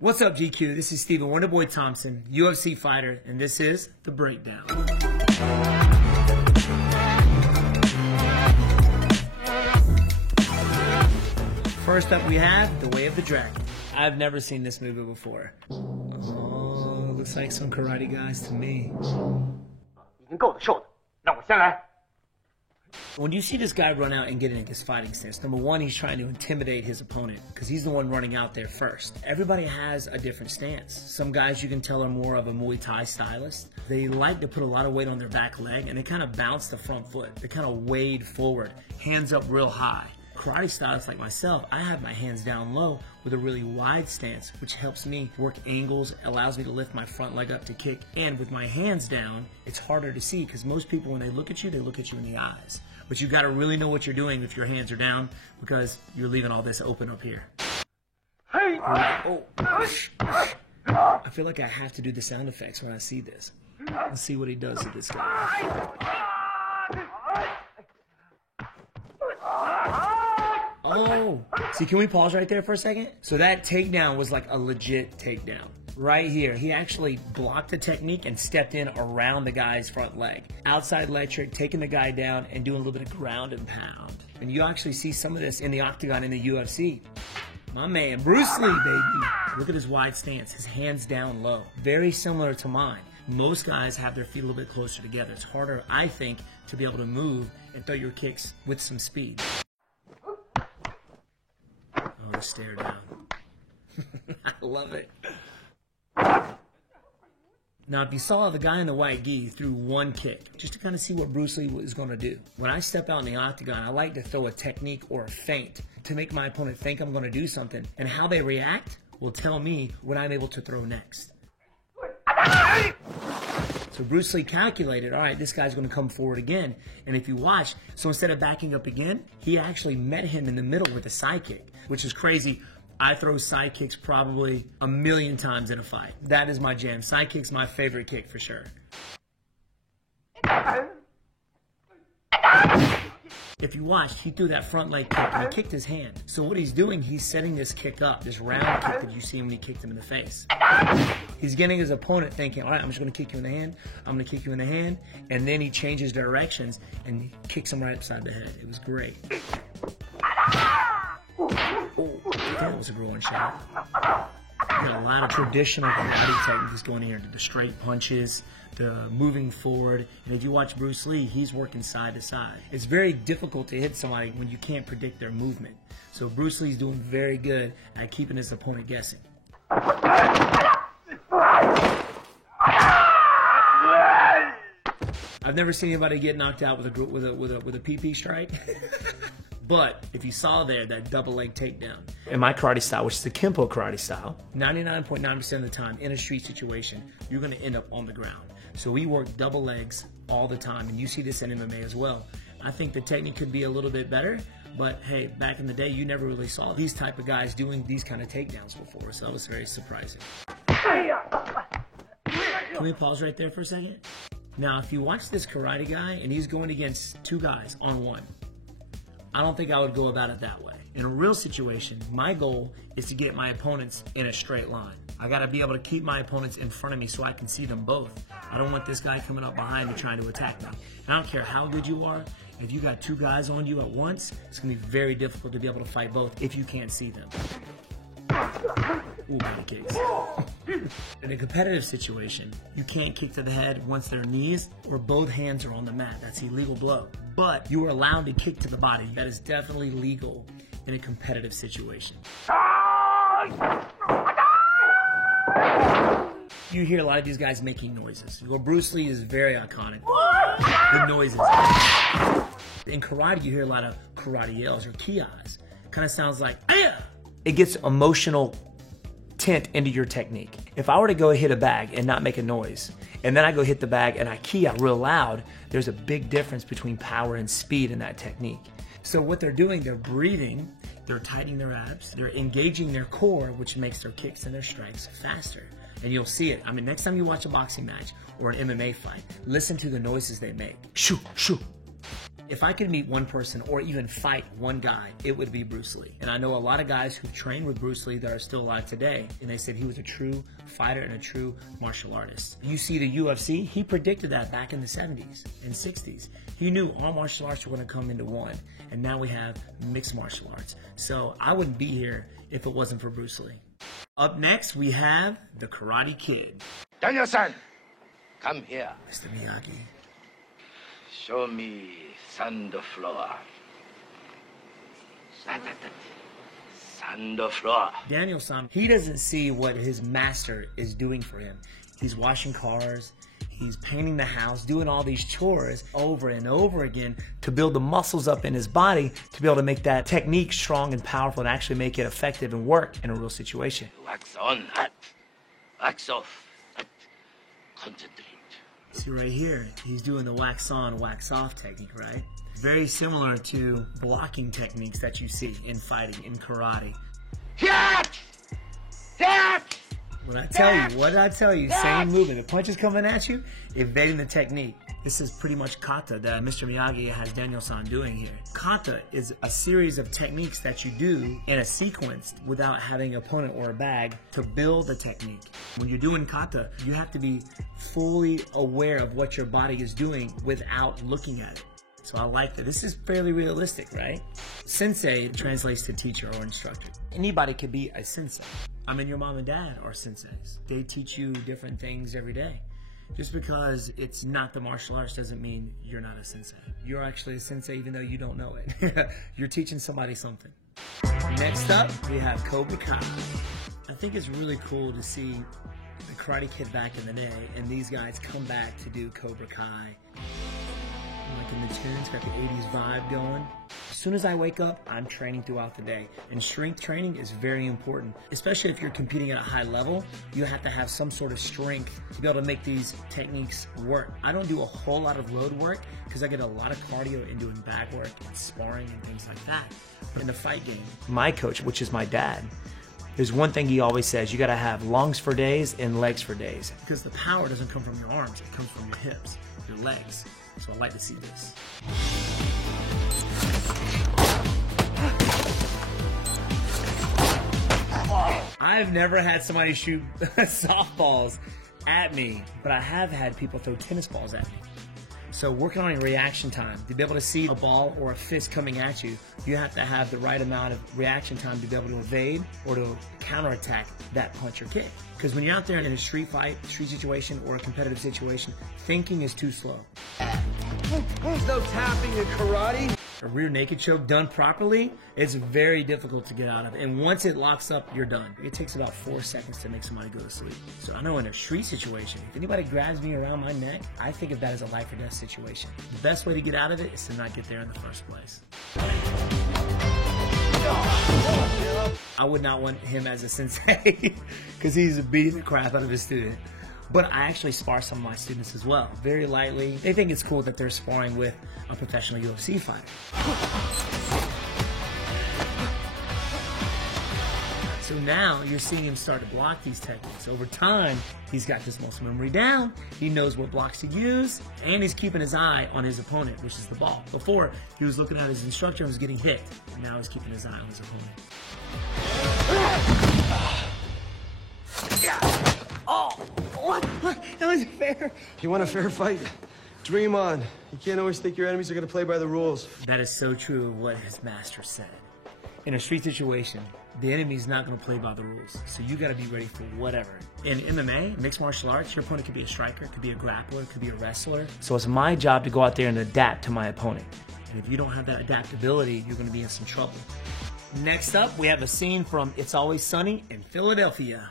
What's up, GQ? This is Stephen Wonderboy Thompson, UFC fighter, and this is The Breakdown. First up, we have The Way of the Dragon. I've never seen this movie before. Oh, looks like some karate guys to me. When you see this guy run out and get into this fighting stance, number one, he's trying to intimidate his opponent because he's the one running out there first. Everybody has a different stance. Some guys you can tell are more of a Muay-Thai stylist. They like to put a lot of weight on their back leg and they kind of bounce the front foot. They kind of wade forward, hands up real high. Karate stylists like myself, I have my hands down low with a really wide stance, which helps me work angles, allows me to lift my front leg up to kick. And with my hands down, it's harder to see because most people, when they look at you in the eyes. But you got to really know what you're doing if your hands are down because you're leaving all this open up here. Hey! Oh. I feel like I have to do the sound effects when I see this. Let's see what he does to this guy. Oh! See, can we pause right there for a second? So that takedown was like a legit takedown. Right here, he actually blocked the technique and stepped in around the guy's front leg. Outside leg trick, taking the guy down and doing a little bit of ground and pound. And you actually see some of this in the octagon in the UFC. My man, Bruce Lee, baby. Look at his wide stance, his hands down low. Very similar to mine. Most guys have their feet a little bit closer together. It's harder, I think, to be able to move and throw your kicks with some speed. Oh, the stare down. I love it. Now, if you saw the guy in the white gi threw one kick, just to kind of see what Bruce Lee was going to do. When I step out in the octagon, I like to throw a technique or a feint to make my opponent think I'm going to do something. And how they react will tell me what I'm able to throw next. So Bruce Lee calculated, all right, this guy's going to come forward again. And if you watch, so instead of backing up again, he actually met him in the middle with a side kick, which is crazy. I throw side kicks probably 1,000,000 times in a fight. That is my jam. Side kick's my favorite kick for sure. If you watched, he threw that front leg kick and he kicked his hand. So what he's doing, he's setting this kick up, this round kick that you see when he kicked him in the face. He's getting his opponent thinking, all right, I'm just going to kick you in the hand. I'm going to kick you in the hand. And then he changes directions and kicks him right upside the head. It was great. Oh, that was a growing shot. Got a lot of traditional karate techniques going here. The straight punches, the moving forward. And if you watch Bruce Lee, he's working side to side. It's very difficult to hit somebody when you can't predict their movement. So Bruce Lee's doing very good at keeping his opponent guessing. I've never seen anybody get knocked out with a PP strike. But if you saw there, that double leg takedown. In my karate style, which is the Kempo karate style, 99.9% of the time in a street situation, you're going to end up on the ground. So we work double legs all the time, and you see this in MMA as well. I think the technique could be a little bit better, but hey, back in the day, you never really saw these type of guys doing these kind of takedowns before, so that was very surprising. Can we pause right there for a second? Now, if you watch this karate guy, and he's going against two guys on one, I don't think I would go about it that way. In a real situation, my goal is to get my opponents in a straight line. I got to be able to keep my opponents in front of me so I can see them both. I don't want this guy coming up behind me trying to attack me. And I don't care how good you are. If you got two guys on you at once, it's going to be very difficult to be able to fight both if you can't see them. Ooh, body kicks. In a competitive situation, you can't kick to the head once their knees or both hands are on the mat. That's an illegal blow. But you are allowed to kick to the body. That is definitely legal in a competitive situation. You hear a lot of these guys making noises. Well, Bruce Lee is very iconic. The noises. In karate, you hear a lot of karate yells or kias. Kind of sounds like, ah! It gets emotional tint into your technique. If I were to go hit a bag and not make a noise, and then I go hit the bag and I key out real loud, there's a big difference between power and speed in that technique. So what they're doing, they're breathing, they're tightening their abs, they're engaging their core, which makes their kicks and their strikes faster. And you'll see it. I mean, next time you watch a boxing match or an MMA fight, listen to the noises they make. Shoo, shoo. If I could meet one person or even fight one guy, it would be Bruce Lee. And I know a lot of guys who've trained with Bruce Lee that are still alive today, and they said he was a true fighter and a true martial artist. You see the UFC, he predicted that back in the 70s and 60s. He knew all martial arts were going to come into one, and now we have mixed martial arts. So I wouldn't be here if it wasn't for Bruce Lee. Up next, we have the Karaté Kid. Daniel-san, come here. Mr. Miyagi. Show me sand floor. Sand floor. Daniel-san, he doesn't see what his master is doing for him. He's washing cars, he's painting the house, doing all these chores over and over again to build the muscles up in his body to be able to make that technique strong and powerful and actually make it effective and work in a real situation. Wax on, hot. Wax off. Concentrate. See right here, he's doing the wax on, wax off technique, right? Very similar to blocking techniques that you see in fighting, in karate. What did I tell you? Same movement. The punch is coming at you, evading the technique. This is pretty much kata that Mr. Miyagi has Daniel-san doing here. Kata is a series of techniques that you do in a sequence without having an opponent or a bag to build a technique. When you're doing kata, you have to be fully aware of what your body is doing without looking at it. So I like that. This is fairly realistic, right? Sensei translates to teacher or instructor. Anybody could be a sensei. I mean, your mom and dad are senseis. They teach you different things every day. Just because it's not the martial arts doesn't mean you're not a sensei. You're actually a sensei even though you don't know it. You're teaching somebody something. Next up, we have Cobra Kai. I think it's really cool to see the Karate Kid back in the day and these guys come back to do Cobra Kai. Like in the tunes, got the 80s vibe going. As soon as I wake up, I'm training throughout the day. And strength training is very important. Especially if you're competing at a high level, you have to have some sort of strength to be able to make these techniques work. I don't do a whole lot of road work because I get a lot of cardio in doing bag work and sparring and things like that. But in the fight game, my coach, which is my dad, there's one thing he always says, you gotta have lungs for days and legs for days. Because the power doesn't come from your arms, it comes from your hips, your legs. So I like to see this. I've never had somebody shoot softballs at me, but I have had people throw tennis balls at me. So working on your reaction time, to be able to see a ball or a fist coming at you, you have to have the right amount of reaction time to be able to evade or to counterattack that punch or kick. Because when you're out there in a street fight, street situation, or a competitive situation, thinking is too slow. There's no tapping in karate. A rear naked choke done properly, it's very difficult to get out of. And once it locks up, you're done. It takes about 4 seconds to make somebody go to sleep. So I know in a street situation, if anybody grabs me around my neck, I think of that as a life or death situation. The best way to get out of it is to not get there in the first place. I would not want him as a sensei because he's beating the crap out of his student. But I actually spar some of my students as well, very lightly. They think it's cool that they're sparring with a professional UFC fighter. So now you're seeing him start to block these techniques. Over time, he's got this muscle memory down, he knows what blocks to use, and he's keeping his eye on his opponent, which is the ball. Before, he was looking at his instructor and was getting hit, and now he's keeping his eye on his opponent. Oh, what? That wasn't fair. You want a fair fight? Dream on. You can't always think your enemies are going to play by the rules. That is so true of what his master said. In a street situation, the enemy's not going to play by the rules. So you got to be ready for whatever. In MMA, mixed martial arts, your opponent could be a striker, could be a grappler, could be a wrestler. So it's my job to go out there and adapt to my opponent. And if you don't have that adaptability, you're going to be in some trouble. Next up, we have a scene from It's Always Sunny in Philadelphia.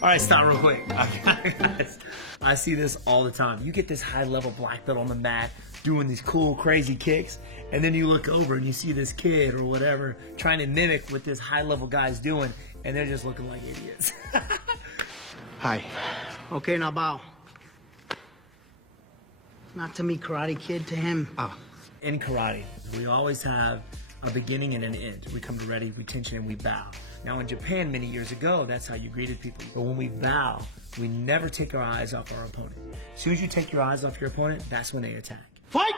All right, stop real quick. I see this all the time. You get this high-level black belt on the mat doing these cool, crazy kicks, and then you look over and you see this kid or whatever trying to mimic what this high-level guy's doing, and they're just looking like idiots. Hi. Okay, now bow. Not to me, Karate Kid, to him. Oh. In karate, we always have a beginning and an end. We come to ready, we tension, and we bow. Now in Japan many years ago, that's how you greeted people. But when we bow, we never take our eyes off our opponent. As soon as you take your eyes off your opponent, that's when they attack. Fight!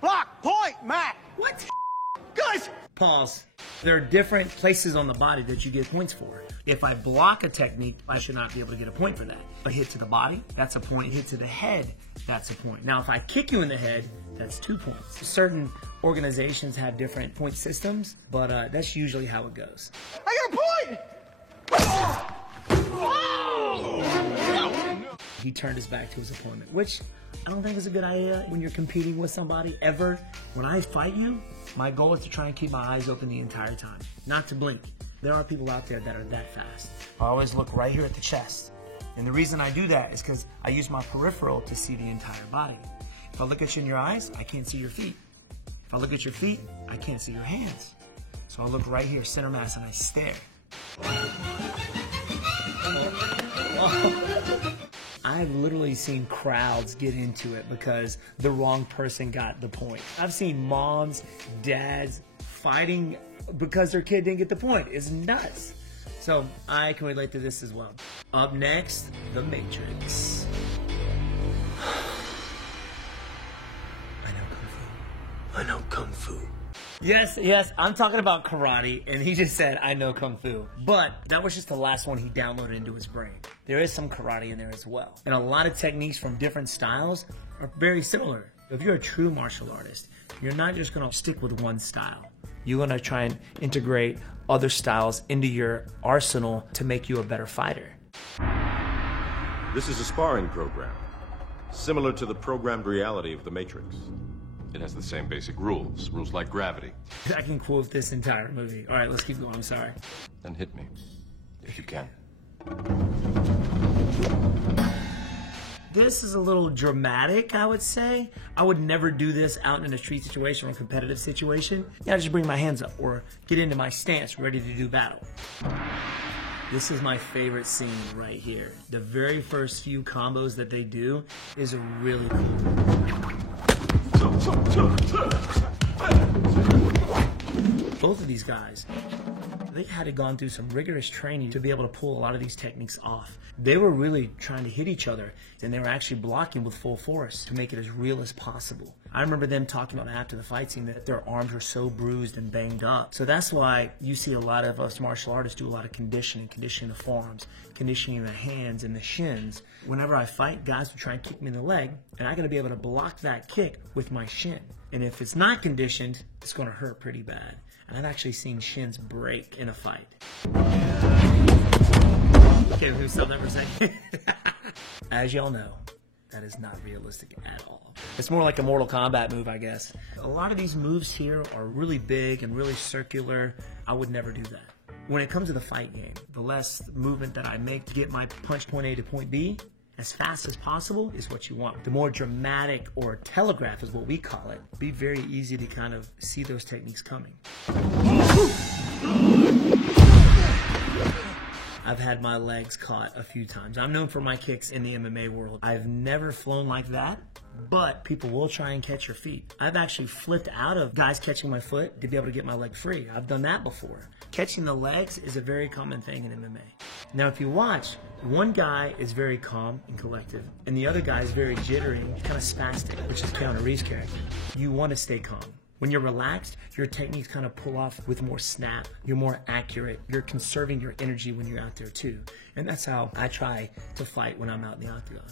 Block, point, Matt! What? Guys! Pause. There are different places on the body that you get points for. If I block a technique, I should not be able to get a point for that. If I hit to the body, that's a point. Hit to the head, that's a point. Now, if I kick you in the head, that's 2 points. Certain organizations have different point systems, but that's usually how it goes. I got a point! He turned his back to his opponent, which I don't think is a good idea when you're competing with somebody ever. When I fight you, my goal is to try and keep my eyes open the entire time, not to blink. There are people out there that are that fast. I always look right here at the chest. And the reason I do that is because I use my peripheral to see the entire body. If I look at you in your eyes, I can't see your feet. If I look at your feet, I can't see your hands. So I look right here, center mass, and I stare. I've literally seen crowds get into it because the wrong person got the point. I've seen moms, dads fighting because their kid didn't get the point. It's nuts. So I can relate to this as well. Up next, The Matrix. I know Kung Fu. Yes, I'm talking about karate, and he just said, I know Kung Fu. But that was just the last one he downloaded into his brain. There is some karate in there as well. And a lot of techniques from different styles are very similar. If you're a true martial artist, you're not just gonna stick with one style. You're gonna try and integrate other styles into your arsenal to make you a better fighter. This is a sparring program, similar to the programmed reality of The Matrix. It has the same basic rules like gravity. I can quote this entire movie. All right, let's keep going, I'm sorry. And hit me, if you can. This is a little dramatic, I would say. I would never do this out in a street situation or a competitive situation. Yeah, I just bring my hands up or get into my stance, ready to do battle. This is my favorite scene right here. The very first few combos that they do is really cool. Both of these guys, they had gone through some rigorous training to be able to pull a lot of these techniques off. They were really trying to hit each other, and they were actually blocking with full force to make it as real as possible. I remember them talking about after the fight scene that their arms were so bruised and banged up. So that's why you see a lot of us martial artists do a lot of conditioning the forearms, conditioning the hands and the shins. Whenever I fight, guys will try and kick me in the leg, and I gotta be able to block that kick with my shin. And if it's not conditioned, it's gonna hurt pretty bad. And I've actually seen shins break in a fight. Okay, we're gonna stop that for a second. As y'all know, that is not realistic at all. It's more like a Mortal Kombat move, I guess. A lot of these moves here are really big and really circular. I would never do that. When it comes to the fight game, the less movement that I make to get my punch point A to point B as fast as possible is what you want. The more dramatic or telegraph is what we call it. Be very easy to kind of see those techniques coming. I've had my legs caught a few times. I'm known for my kicks in the MMA world. I've never flown like that, but people will try and catch your feet. I've actually flipped out of guys catching my foot to be able to get my leg free. I've done that before. Catching the legs is a very common thing in MMA. Now, if you watch, one guy is very calm and collective, and the other guy is very jittery and kind of spastic, which is Keanu Reeves' character. You want to stay calm. When you're relaxed, your techniques kind of pull off with more snap. You're more accurate. You're conserving your energy when you're out there too. And that's how I try to fight when I'm out in the octagon.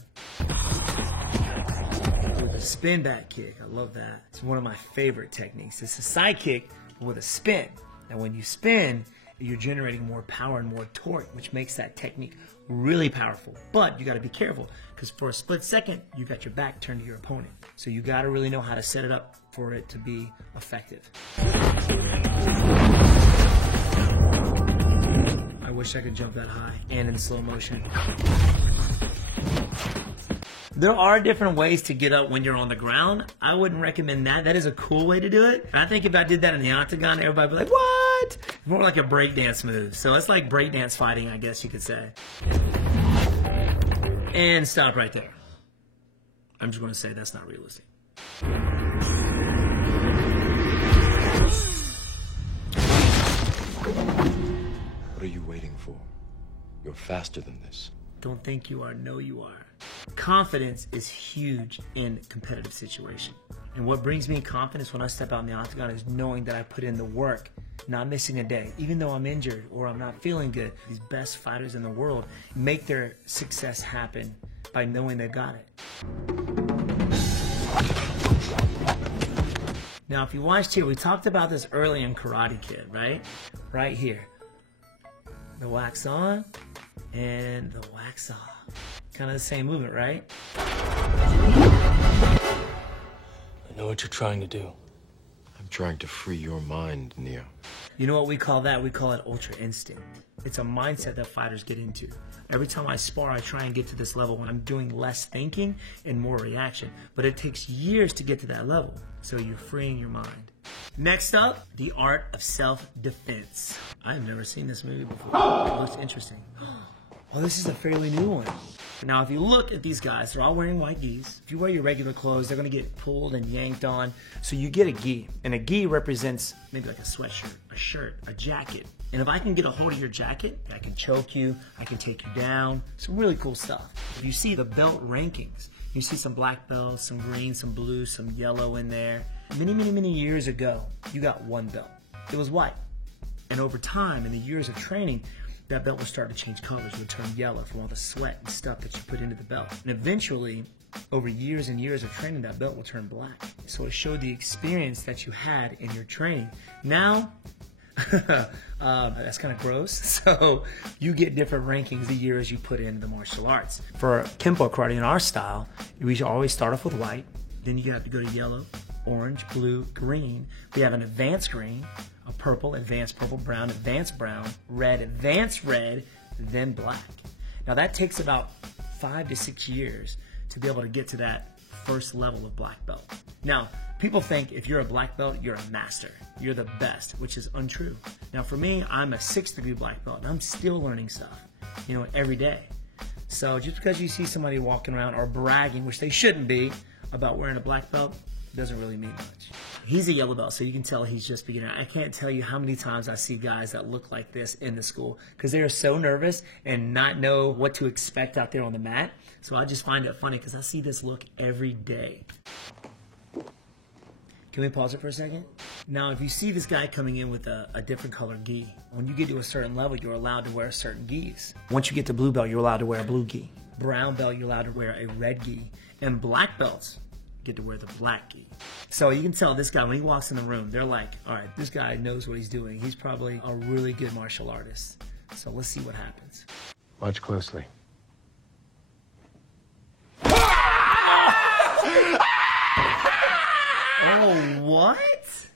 With a spin back kick, I love that. It's one of my favorite techniques. It's a side kick with a spin. And when you spin, you're generating more power and more torque, which makes that technique really powerful. But you got to be careful, because for a split second, you got your back turned to your opponent. So you got to really know how to set it up for it to be effective. I wish I could jump that high and in slow motion. There are different ways to get up when you're on the ground. I wouldn't recommend that. That is a cool way to do it. And I think if I did that in the octagon, everybody would be like, what? More like a breakdance move. So it's like breakdance fighting, I guess you could say. And stop right there. I'm just going to say that's not realistic. faster than this. Don't think you are, know you are. Confidence is huge in competitive situation. And what brings me confidence when I step out in the octagon is knowing that I put in the work, not missing a day. Even though I'm injured or I'm not feeling good, these best fighters in the world make their success happen by knowing they've got it. Now, if you watched here, we talked about this early in Karate Kid, right? Right here. The wax on and the wax off. Kind of the same movement, right? I know what you're trying to do. I'm trying to free your mind, Neo. You know what we call that? We call it ultra instinct. It's a mindset that fighters get into. Every time I spar, I try and get to this level when I'm doing less thinking and more reaction. But it takes years to get to that level, so you're freeing your mind. Next up, the art of self-defense. I've never seen this movie before. It looks interesting. Oh, this is a fairly new one. Now, if you look at these guys, they're all wearing white gis. If you wear your regular clothes, they're going to get pulled and yanked on. So you get a gi. And a gi represents maybe like a sweatshirt, a shirt, a jacket. And if I can get a hold of your jacket, I can choke you, I can take you down. Some really cool stuff. If you see the belt rankings, you see some black belts, some green, some blue, some yellow in there. Many years ago, you got one belt. It was white. And over time, in the years of training, that belt would start to change colors, would turn yellow from all the sweat and stuff that you put into the belt. And eventually, over years and years of training, that belt will turn black. So it showed the experience that you had in your training. Now, that's kind of gross. So you get different rankings the years you put into the martial arts. For Kempo karate in our style, we should always start off with white. Then you have to go to yellow, orange, blue, green. We have an advanced green, a purple, advanced purple, brown, advanced brown, red, advanced red, then black. Now that takes about 5 to 6 years to be able to get to that first level of black belt. Now, people think if you're a black belt, you're a master. You're the best, which is untrue. Now for me, I'm a 6th degree black belt and I'm still learning stuff, every day. So just because you see somebody walking around or bragging, which they shouldn't be, about wearing a black belt, doesn't really mean much. He's a yellow belt, so you can tell he's just beginner. I can't tell you how many times I see guys that look like this in the school because they are so nervous and not know what to expect out there on the mat. So I just find it funny because I see this look every day. Can we pause it for a second? Now, if you see this guy coming in with a different color gi, when you get to a certain level, you're allowed to wear certain gis. Once you get to blue belt, you're allowed to wear a blue gi. Brown belt, you're allowed to wear a red gi. And black belts get to wear the black gi. So you can tell this guy, when he walks in the room, they're like, all right, this guy knows what he's doing. He's probably a really good martial artist. So let's see what happens. Watch closely. Oh, what?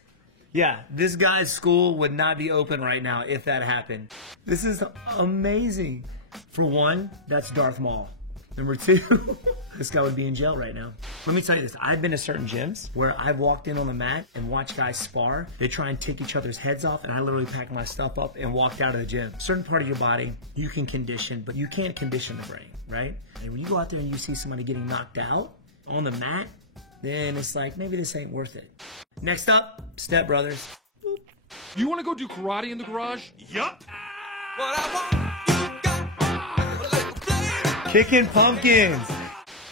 Yeah, this guy's school would not be open right now if that happened. This is amazing. For one, that's Darth Maul. Number 2, this guy would be in jail right now. Let me tell you this. I've been to certain gyms where I've walked in on the mat and watched guys spar. They try and take each other's heads off, and I literally packed my stuff up and walked out of the gym. Certain part of your body you can condition, but you can't condition the brain, right? And when you go out there and you see somebody getting knocked out on the mat, then it's like, maybe this ain't worth it. Next up, Step Brothers. You want to go do karate in the garage? Yup. Kicking pumpkins.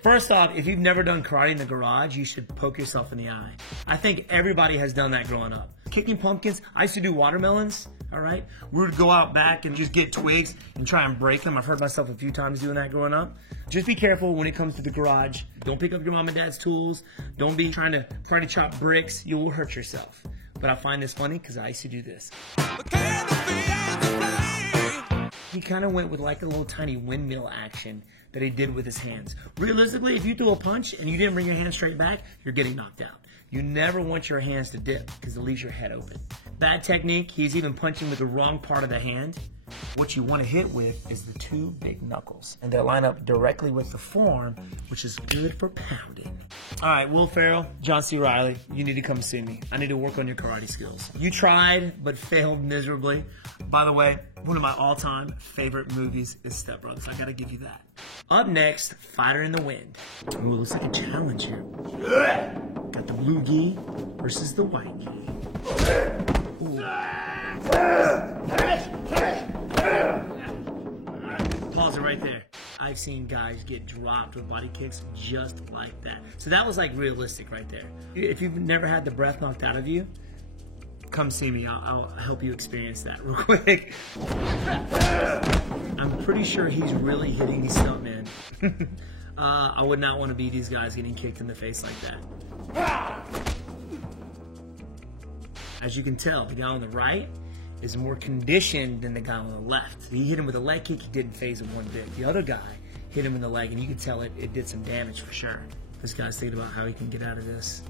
First off, if you've never done karate in the garage, you should poke yourself in the eye. I think everybody has done that growing up. Kicking pumpkins, I used to do watermelons, all right? We would go out back and just get twigs and try and break them. I've hurt myself a few times doing that growing up. Just be careful when it comes to the garage. Don't pick up your mom and dad's tools. Don't be trying to chop bricks. You will hurt yourself. But I find this funny because I used to do this. He kind of went with like a little tiny windmill action that he did with his hands. Realistically, if you threw a punch and you didn't bring your hand straight back, you're getting knocked out. You never want your hands to dip because it leaves your head open. Bad technique. He's even punching with the wrong part of the hand. What you want to hit with is the 2 big knuckles. And they line up directly with the forearm, which is good for pounding. All right, Will Ferrell, John C. Reilly, you need to come see me. I need to work on your karate skills. You tried, but failed miserably. By the way, one of my all-time favorite movies is Step Brothers. I gotta give you that. Up next, Fighter in the Wind. Ooh, looks like a challenge here. Got the blue gi versus the white gi. Ooh. Pause it right there. I've seen guys get dropped with body kicks just like that. So that was like realistic right there. If you've never had the breath knocked out of you, come see me. I'll help you experience that real quick. I'm pretty sure he's really hitting these stuntmen. I would not want to be these guys getting kicked in the face like that. As you can tell, the guy on the right is more conditioned than the guy on the left. He hit him with a leg kick, he didn't phase him one bit. The other guy hit him in the leg, and you could tell it did some damage for sure. This guy's thinking about how he can get out of this.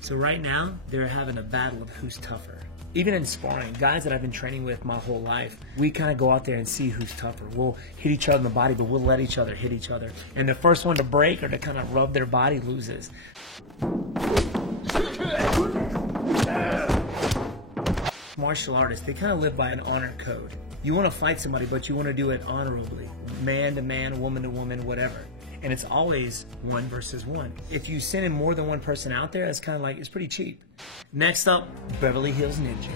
So right now, they're having a battle of who's tougher. Even in sparring, guys that I've been training with my whole life, we kind of go out there and see who's tougher. We'll hit each other in the body, but we'll let each other hit each other. And the first one to break or to kind of rub their body loses. Martial artists, they kind of live by an honor code. You want to fight somebody, but you want to do it honorably. Man to man, woman to woman, whatever. And it's always 1 versus 1. If you send in more than one person out there, it's kind of like, it's pretty cheap. Next up, Beverly Hills Ninja.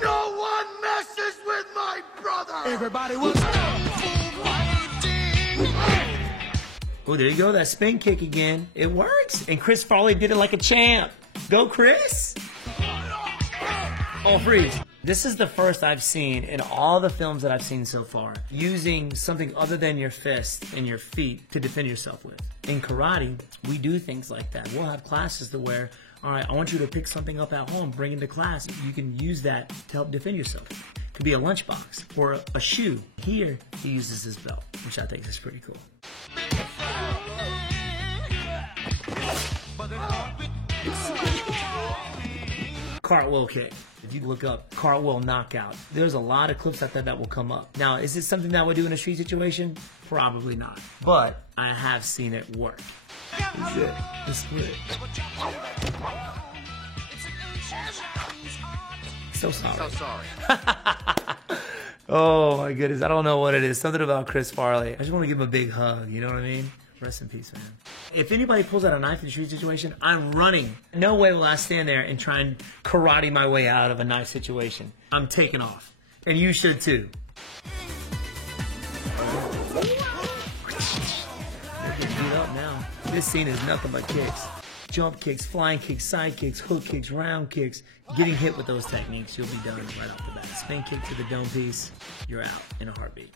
No one messes with my brother! Everybody was... Oh, there you go, that spin kick again. It works. And Chris Farley did it like a champ. Go, Chris! Oh, freeze. This is the first I've seen in all the films that I've seen so far, using something other than your fist and your feet to defend yourself with. In karate, we do things like that. We'll have classes to where, all right, I want you to pick something up at home, bring it to class. You can use that to help defend yourself. It could be a lunchbox or a shoe. Here, he uses his belt, which I think is pretty cool. Cartwheel kick. If you look up cartwheel knockout, there's a lot of clips like that will come up. Now, is this something that I would do in a street situation? Probably not. But I have seen it work. That's it. It's good. So sorry. So sorry. Oh my goodness, I don't know what it is. Something about Chris Farley. I just want to give him a big hug, you know what I mean? Rest in peace, man. If anybody pulls out a knife in a street situation, I'm running. No way will I stand there and try and karate my way out of a knife situation. I'm taking off. And you should too. They're getting beat up now. This scene is nothing but kicks. Jump kicks, flying kicks, side kicks, hook kicks, round kicks. Getting hit with those techniques, you'll be done right off the bat. Spin kick to the dome piece, you're out in a heartbeat.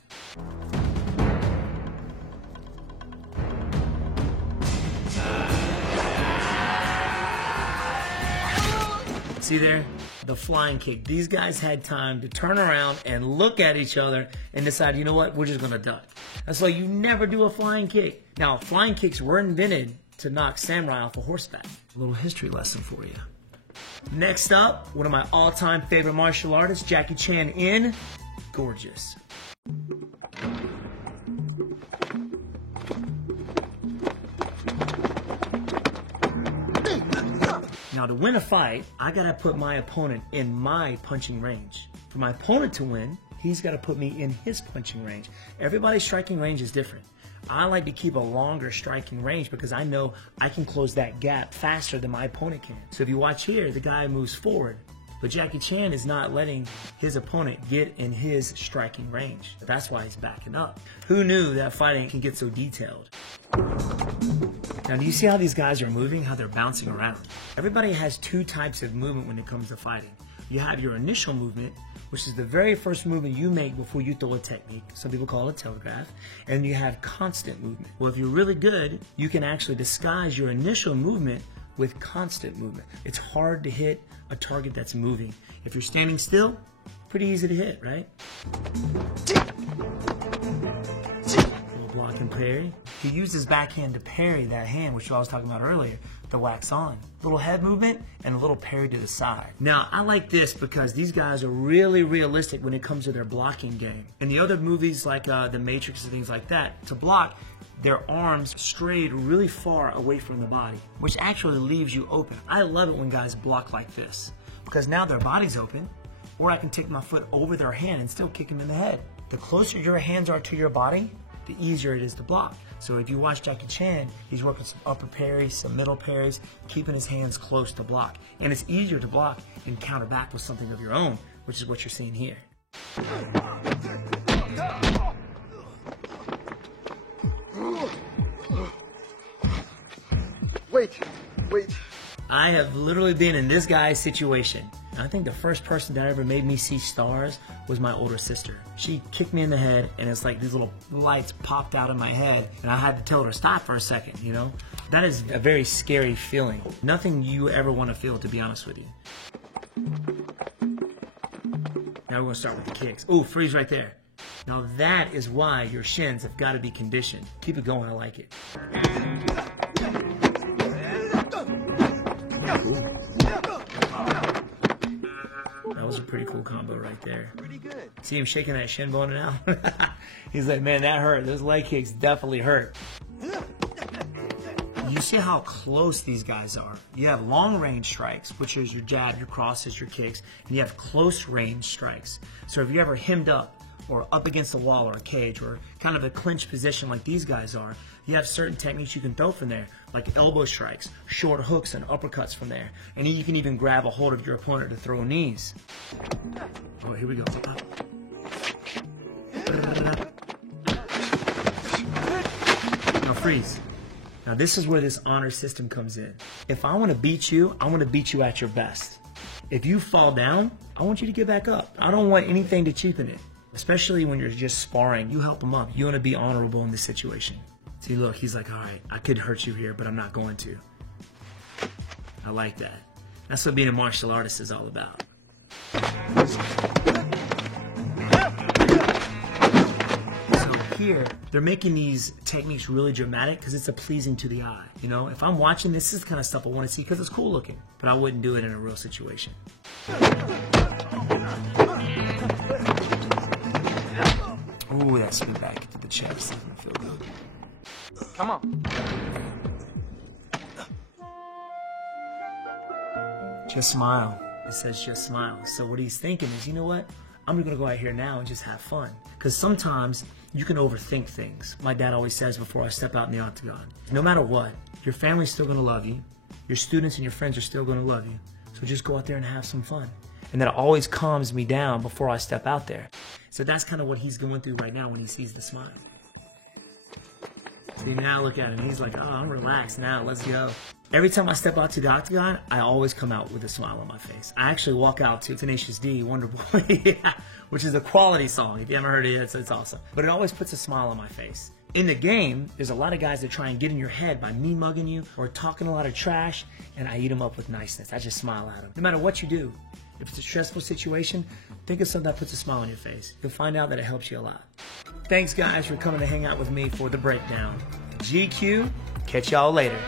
See there? The flying kick. These guys had time to turn around and look at each other and decide, you know what, we're just going to duck. That's why you never do a flying kick. Now, flying kicks were invented to knock samurai off a horseback. A little history lesson for you. Next up, one of my all-time favorite martial artists, Jackie Chan in Gorgeous. Now, to win a fight, I gotta put my opponent in my punching range. For my opponent to win, he's gotta put me in his punching range. Everybody's striking range is different. I like to keep a longer striking range because I know I can close that gap faster than my opponent can. So if you watch here, the guy moves forward, but Jackie Chan is not letting his opponent get in his striking range. That's why he's backing up. Who knew that fighting can get so detailed? Now, do you see how these guys are moving, how they're bouncing around? Everybody has two types of movement when it comes to fighting. You have your initial movement, which is the very first movement you make before you throw a technique. Some people call it telegraph. And you have constant movement. Well, if you're really good, you can actually disguise your initial movement with constant movement. It's hard to hit a target that's moving. If you're standing still, pretty easy to hit, right? Block and parry. He used his backhand to parry that hand, which I was talking about earlier, the wax on. Little head movement and a little parry to the side. Now, I like this because these guys are really realistic when it comes to their blocking game. In the other movies like The Matrix and things like that, to block, their arms strayed really far away from the body, which actually leaves you open. I love it when guys block like this because now their body's open, or I can take my foot over their hand and still kick him in the head. The closer your hands are to your body, the easier it is to block. So if you watch Jackie Chan, he's working some upper parries, some middle parries, keeping his hands close to block. And it's easier to block and counter back with something of your own which is what you're seeing here. Wait. I have literally been in this guy's situation. I think the first person that ever made me see stars was my older sister. She kicked me in the head, and it's like these little lights popped out of my head, and I had to tell her to stop for a second, you know? That is a very scary feeling. Nothing you ever want to feel, to be honest with you. Now we're going to start with the kicks. Ooh, freeze right there. Now that is why your shins have got to be conditioned. Keep it going, I like it. That was a pretty cool combo right there. Pretty good. See him shaking that shin bone now? He's like, man, that hurt. Those leg kicks definitely hurt. You see how close these guys are. You have long range strikes, which is your jab, your crosses, your kicks, and you have close range strikes. So if you're ever hemmed up or up against a wall or a cage or kind of a clinch position like these guys are, you have certain techniques you can throw from there, like elbow strikes, short hooks, and uppercuts from there. And you can even grab a hold of your opponent to throw knees. Oh, here we go. Now freeze. Now this is where this honor system comes in. If I want to beat you, I want to beat you at your best. If you fall down, I want you to get back up. I don't want anything to cheapen it. Especially when you're just sparring, you help him up. You want to be honorable in this situation. See, look, he's like, all right, I could hurt you here, but I'm not going to. I like that. That's what being a martial artist is all about. So here, they're making these techniques really dramatic because it's a pleasing to the eye. You know, if I'm watching this is the kind of stuff I want to see because it's cool looking, but I wouldn't do it in a real situation. Ooh, that sweet back into the chest doesn't feel good. Come on. Just smile. It says just smile. So what he's thinking is, you know what? I'm going to go out here now and just have fun. Because sometimes you can overthink things. My dad always says before I step out in the octagon, no matter what, your family's still going to love you. Your students and your friends are still going to love you. So just go out there and have some fun. And that always calms me down before I step out there. So that's kind of what he's going through right now when he sees the smile. See, now look at him. He's like, oh, I'm relaxed now. Let's go. Every time I step out to the octagon, I always come out with a smile on my face. I actually walk out to Tenacious D, Wonderboy, which is a quality song. If you haven't heard it, it's awesome. But it always puts a smile on my face. In the game, there's a lot of guys that try and get in your head by me mugging you or talking a lot of trash, and I eat them up with niceness. I just smile at them. No matter what you do, if it's a stressful situation, think of something that puts a smile on your face. You'll find out that it helps you a lot. Thanks, guys, for coming to hang out with me for the breakdown. GQ, catch y'all later.